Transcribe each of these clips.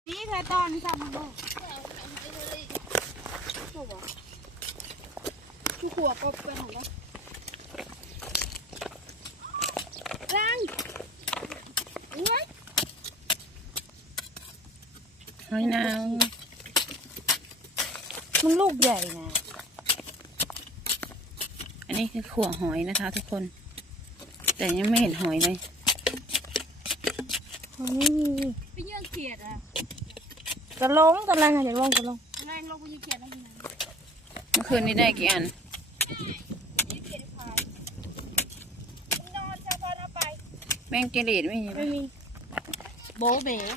นี่เธอตอนซ้ำมันบอกผู้ขัวกบเป็นของเราร่างหอยนางมันลูกใหญ่นะอันนี้คือขั่วหอยนะคะทุกคน แต่ยังไม่เห็นหอยเลยไปเยื่อเขียดอ่ะกระลงกำลังอยากลงกระลงแรงลงไปเยื่อเขียดแล้วยังไงเมื่อคืนนี้ได้กี่อันแมงเจลีดไม่มีไม่มีโบเบ๋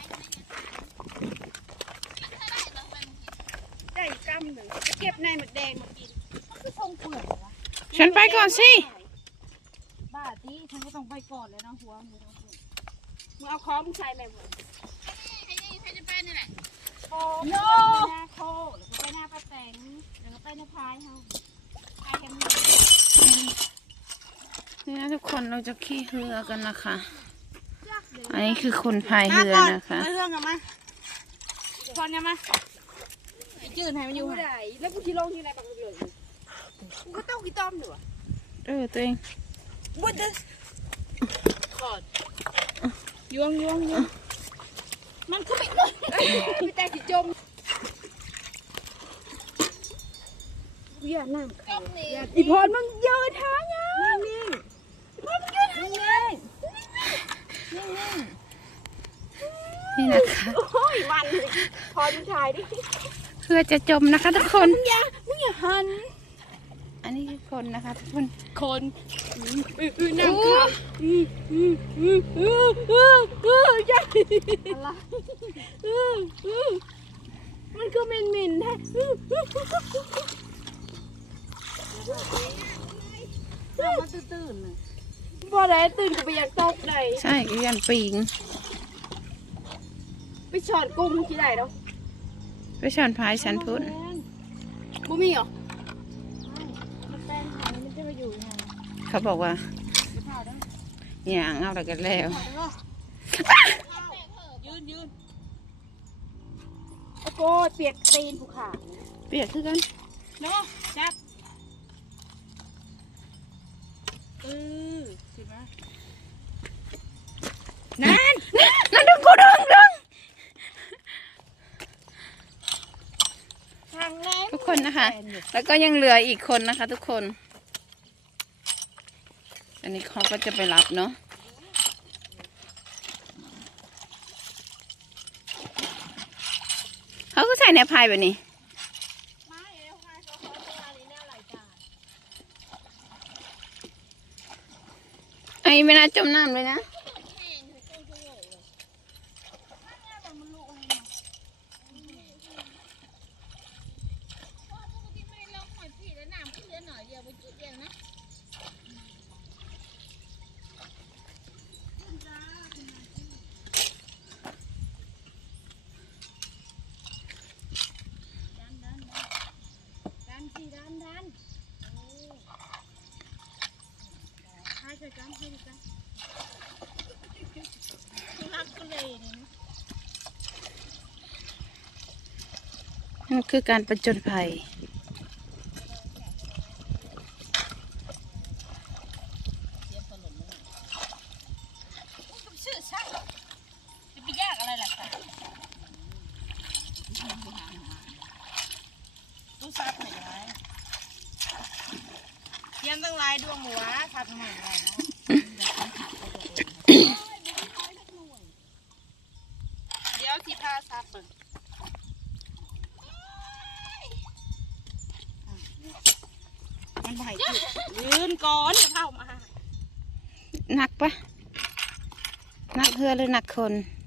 ได้กำหนึ่งจะเก็บในหมึกแดงมากินคือทรงเปลือกวะฉันไปก่อนสิบ้าตีฉันก็ต้องไปก่อนเลยนะหัวมึงเอาค้อมใส่แบบใครจะไปนี่แหละโอ้โน่โคแล้วก็ไปหน้าป้าแตงแล้วก็ไปหน้าพายเขาไปกันนี่นะทุกคนเราจะขี่เรือกันนะคะอันนี้คือคนพายเรือนะคะมาเรื่องกันมาพอนกันมาจืดให้มันอยู่ไหนแล้วกูที่ลงที่ไหนปากเหลืองกูก็ต้องกีต้อมหนูตัวเองบุดขอดยวงมันก็ไม่เลยพี่แต่สิจมอย่านั่งอีพรมึงยืนหาเนี่ยนิ่งๆพรมึงยืนหาเนี่ยนี่นะคะโอ้ยวันพรมึงถ่ายดิเพื่อจะจมนะคะทุกคนมึงอย่าหันอันนี้คือคนนะคะทุกคนน้ำขาวใหญ่อะไรมันก็เหม็นๆแท้มาตื่นพอแล้วตื่นก็ไปอยากตกไหนใช่ก็ยันปิงไปฉอดกุ้งที่ไหนเนาะไปช้อนพายฉันพูดบุมีเหรอเขาบอกว่าอย่างเอาอะไรกันแล้วยืนโอ้โหเปียกตีนผูขาเปียกคือกันเนาะจับสิมานั่นดึงกูดึงทุกคนนะคะแล้วก็ยังเหลืออีกคนนะคะทุกคนอันนี้เขาก็จะไปรับเนาะเขาก็ใส่ในพายแบบนี้ไอ้ไม่น่าจมน้ำเลยนะนั่นคือการประจนภัยจะไปยากอะไรล่ะคะตู้ซับหน่อยไหมเยี่ยมตั้งลายดวงหมูทับหน่อยเนาะเดี๋ยวที่ผ้าซับเปิดมันไหวยืนก่อนจะเข้ามาหนักปะหนักเรือหรือหนักคน